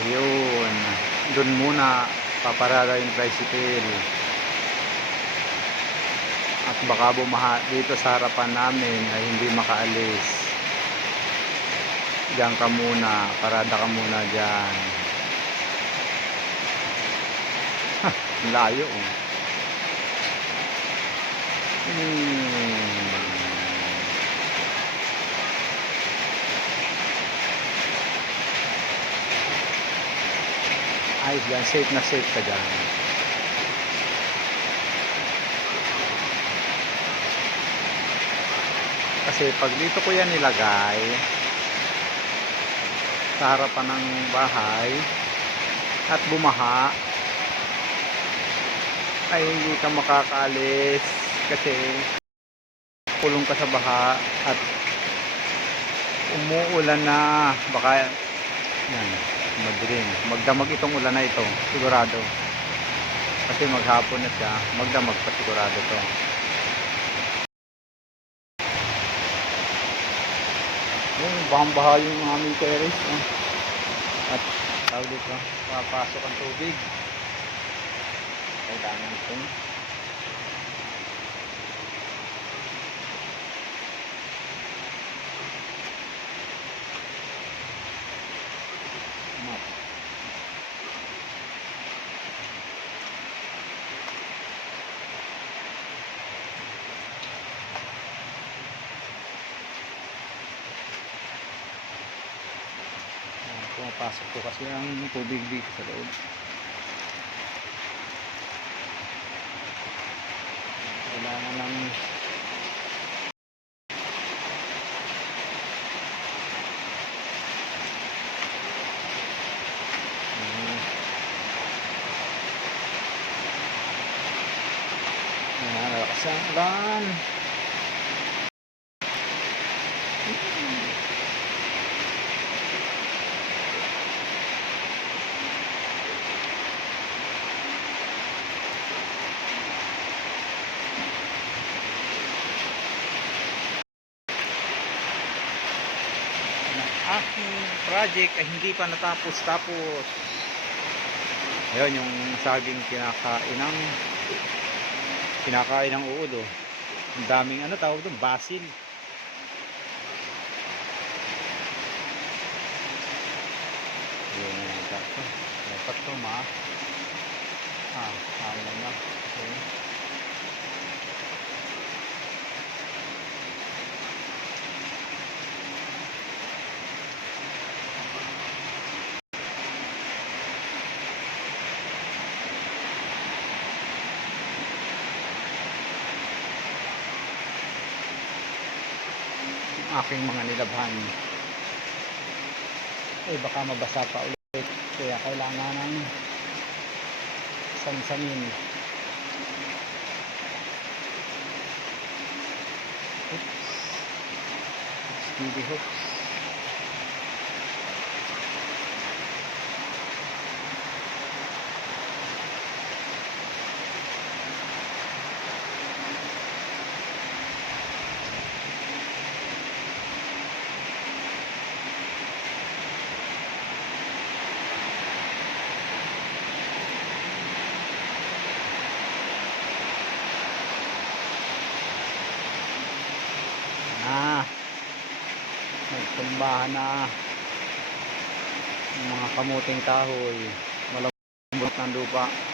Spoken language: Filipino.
Ayun. Doon muna paparada yung tricycle. At baka bumaha dito sa harapan namin ay hindi makaalis. Diyan ka muna. Parada ka muna dyan. Layo oh. Ayos dyan. Safe na safe ka dyan. Kasi pag dito ko yan nilagay sa harapan ng bahay at bumaha ay hindi ka makakaalis kasi kulong ka sa baha at umuulan na. Baka yan, madilim, magdamag itong ulan na ito sigurado kasi maghapon na siya, magdamag pa sigurado to. Bahang-baha yung aming terrace at tawag dito, papasok ang tubig. Kailangan ito pumapasok po kasi ang tubig dito sa loob. Kailangan ng nalakas ang ulan. Aking project ay hindi pa natapos. Ayun yung saging kinakain ng uod oh. Ang daming ano tawag doon, basil. Ayun dapat to hanggang na. Okay. Aking mga nilabhan baka mabasa pa ulit kaya kailangan ng samsamin. Speedy hooks. Nagtumbahan na mga kamuting kahoy, malambot ng lupa.